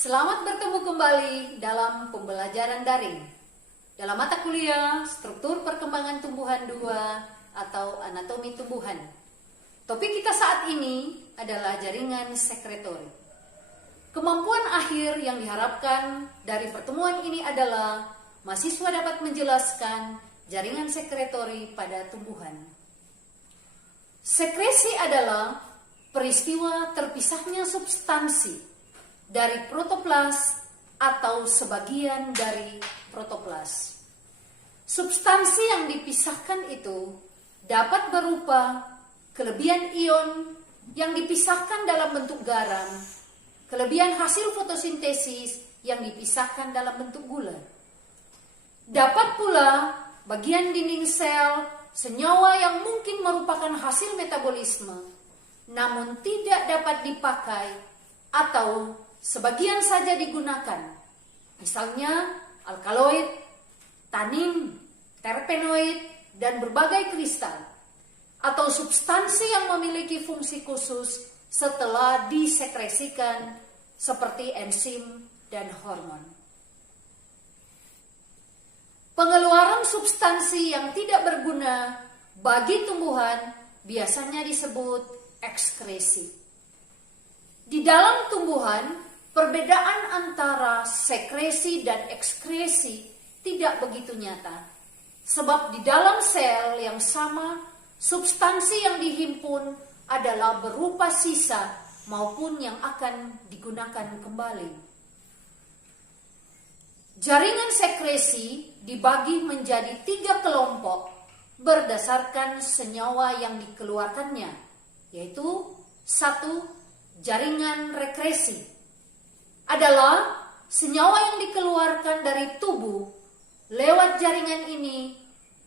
Selamat bertemu kembali dalam pembelajaran daring. Dalam mata kuliah Struktur Perkembangan Tumbuhan 2 atau Anatomi Tumbuhan. Topik kita saat ini adalah jaringan sekretori. Kemampuan akhir yang diharapkan dari pertemuan ini adalah mahasiswa dapat menjelaskan jaringan sekretori pada tumbuhan. Sekresi adalah peristiwa terpisahnya substansi dari protoplas atau sebagian dari protoplas. Substansi yang dipisahkan itu dapat berupa kelebihan ion yang dipisahkan dalam bentuk garam, kelebihan hasil fotosintesis yang dipisahkan dalam bentuk gula. Dapat pula bagian dinding sel, senyawa yang mungkin merupakan hasil metabolisme, namun tidak dapat dipakai atau sebagian saja digunakan, misalnya alkaloid, tanin, terpenoid, dan berbagai kristal, atau substansi yang memiliki fungsi khusus setelah disekresikan seperti enzim dan hormon. Pengeluaran substansi yang tidak berguna bagi tumbuhan biasanya disebut ekskresi. Di dalam tumbuhan, perbedaan antara sekresi dan ekskresi tidak begitu nyata. Sebab di dalam sel yang sama, substansi yang dihimpun adalah berupa sisa maupun yang akan digunakan kembali. Jaringan sekresi dibagi menjadi 3 kelompok berdasarkan senyawa yang dikeluarkannya, yaitu 1. Jaringan rekresi adalah senyawa yang dikeluarkan dari tubuh lewat jaringan ini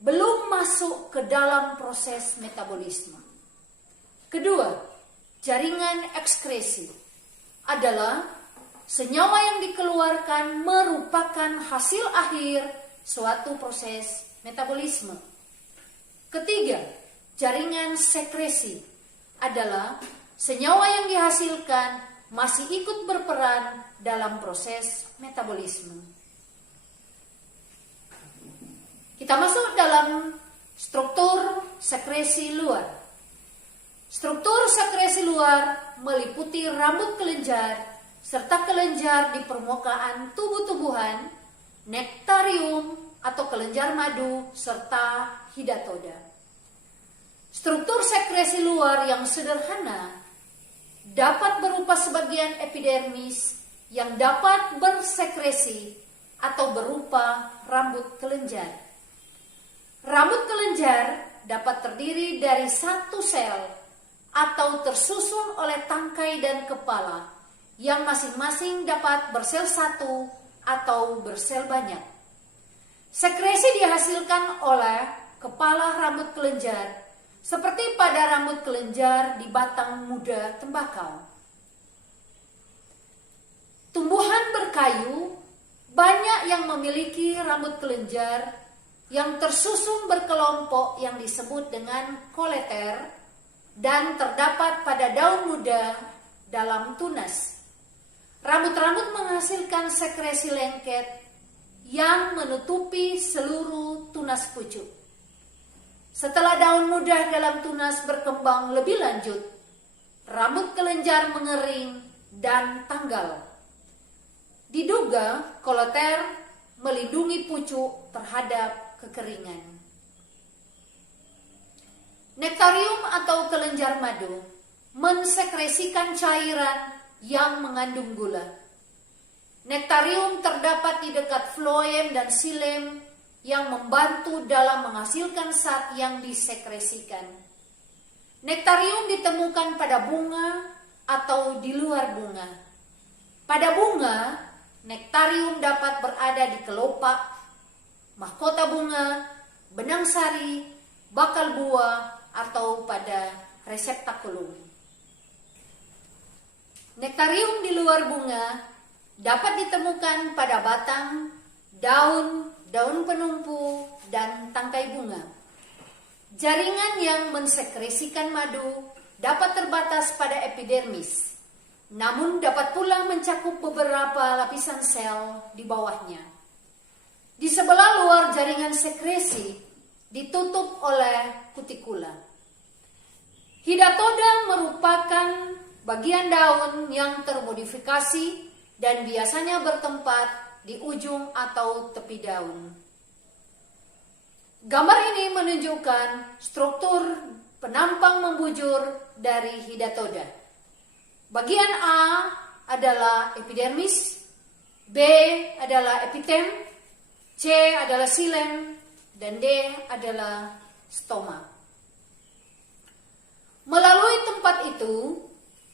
belum masuk ke dalam proses metabolisme. Kedua, jaringan ekskresi adalah senyawa yang dikeluarkan merupakan hasil akhir suatu proses metabolisme. Ketiga, jaringan sekresi adalah senyawa yang dihasilkan masih ikut berperan dalam proses metabolisme. Kita masuk dalam struktur sekresi luar. Struktur sekresi luar meliputi rambut kelenjar serta kelenjar di permukaan tubuh-tumbuhan, nektarium atau kelenjar madu, serta hidatoda. Struktur sekresi luar yang sederhana dapat berupa sebagian epidermis yang dapat bersekresi atau berupa rambut kelenjar. Rambut kelenjar dapat terdiri dari satu sel atau tersusun oleh tangkai dan kepala yang masing-masing dapat bersel satu atau bersel banyak. Sekresi dihasilkan oleh kepala rambut kelenjar seperti pada rambut kelenjar di batang muda tembakau. Tumbuhan berkayu banyak yang memiliki rambut kelenjar yang tersusun berkelompok yang disebut dengan koleter dan terdapat pada daun muda dalam tunas. Rambut-rambut menghasilkan sekresi lengket yang menutupi seluruh tunas pucuk. Setelah daun muda dalam tunas berkembang lebih lanjut, rambut kelenjar mengering dan tanggal. Diduga koleter melindungi pucuk terhadap kekeringan. Nektarium atau kelenjar madu mensekresikan cairan yang mengandung gula. Nektarium terdapat di dekat floem dan xilem yang membantu dalam menghasilkan zat yang disekresikan. Nektarium ditemukan pada bunga atau di luar bunga. Pada bunga, nektarium dapat berada di kelopak, mahkota bunga, benang sari, bakal buah, atau pada reseptakulum. Nektarium di luar bunga dapat ditemukan pada batang, daun penumpu, dan tangkai bunga. Jaringan yang mensekresikan madu dapat terbatas pada epidermis. namun dapat pula mencakup beberapa lapisan sel di bawahnya. Di sebelah luar jaringan sekresi ditutup oleh kutikula. Hidatoda merupakan bagian daun yang termodifikasi dan biasanya bertempat di ujung atau tepi daun. Gambar ini menunjukkan struktur penampang membujur dari hidatoda. Bagian A adalah epidermis, B adalah epitem, C adalah xilem, dan D adalah stoma. Melalui tempat itu,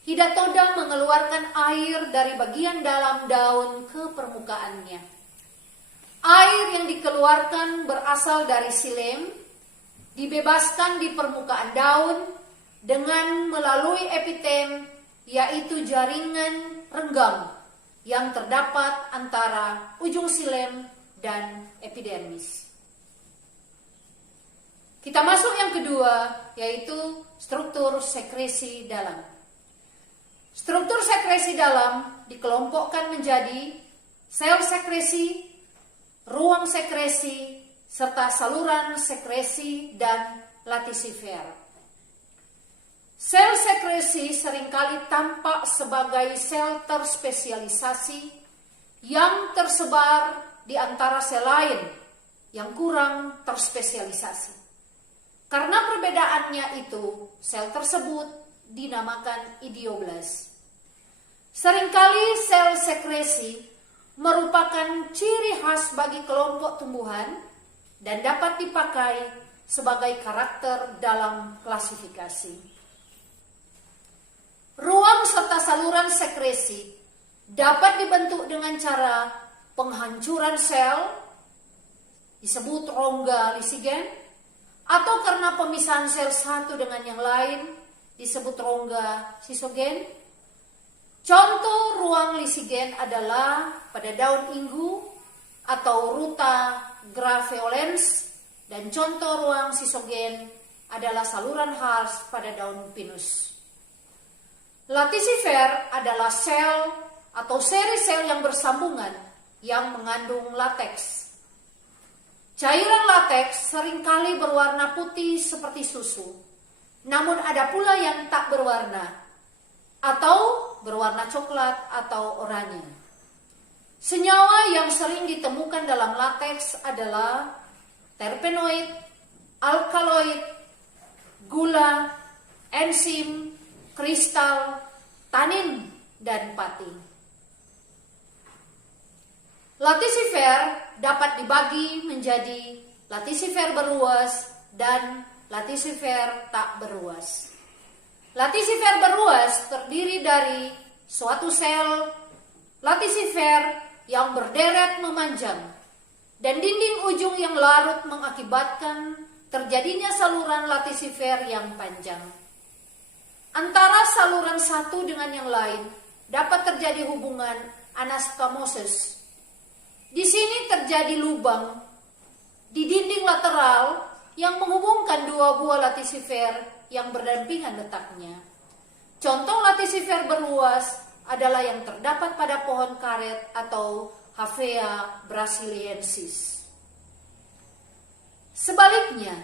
hidatoda mengeluarkan air dari bagian dalam daun ke permukaannya. Air yang dikeluarkan berasal dari xilem, dibebaskan di permukaan daun dengan melalui epitem, yaitu jaringan renggang yang terdapat antara ujung xilem dan epidermis. Kita masuk yang kedua, yaitu struktur sekresi dalam. Struktur sekresi dalam dikelompokkan menjadi sel sekresi, ruang sekresi, serta saluran sekresi dan latisifer. Sel sekresi seringkali tampak sebagai sel terspesialisasi yang tersebar di antara sel lain yang kurang terspesialisasi. Karena perbedaannya itu, sel tersebut dinamakan idioblas. Seringkali sel sekresi merupakan ciri khas bagi kelompok tumbuhan dan dapat dipakai sebagai karakter dalam klasifikasi. Ruang serta saluran sekresi dapat dibentuk dengan cara penghancuran sel, disebut rongga lisigen, atau karena pemisahan sel satu dengan yang lain, disebut rongga sisogen. Contoh ruang lisigen adalah pada daun inggu atau Ruta graveolens, dan contoh ruang sisogen adalah saluran Hals pada daun pinus. Latisifer adalah sel atau seri sel yang bersambungan yang mengandung lateks. Cairan lateks seringkali berwarna putih seperti susu, namun ada pula yang tak berwarna atau berwarna coklat atau oranye. Senyawa yang sering ditemukan dalam lateks adalah terpenoid, alkaloid, gula, enzim, kristal, tanin, dan pati. Latisifer dapat dibagi menjadi latisifer beruas dan latisifer tak beruas. Latisifer beruas terdiri dari suatu sel latisifer yang berderet memanjang dan dinding ujung yang larut mengakibatkan terjadinya saluran latisifer yang panjang. Antara saluran satu dengan yang lain dapat terjadi hubungan anastomosis. Di sini terjadi lubang di dinding lateral yang menghubungkan dua buah latisifer yang berdampingan letaknya. Contoh latisifer beruas adalah yang terdapat pada pohon karet atau Hevea brasiliensis. Sebaliknya,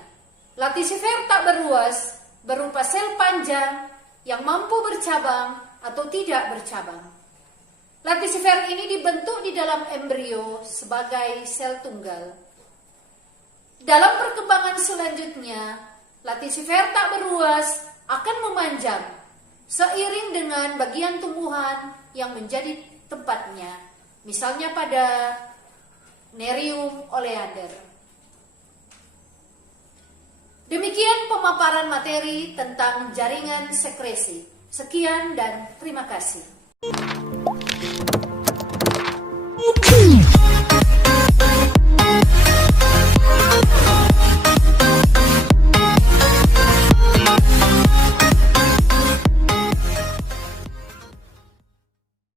latisifer tak beruas berupa sel panjang yang mampu bercabang atau tidak bercabang. Latisifer ini dibentuk di dalam embrio sebagai sel tunggal. Dalam perkembangan selanjutnya, latisifer tak beruas akan memanjang seiring dengan bagian tumbuhan yang menjadi tempatnya, misalnya pada Nerium oleander. Demikian pemaparan materi tentang jaringan sekresi. Sekian dan terima kasih.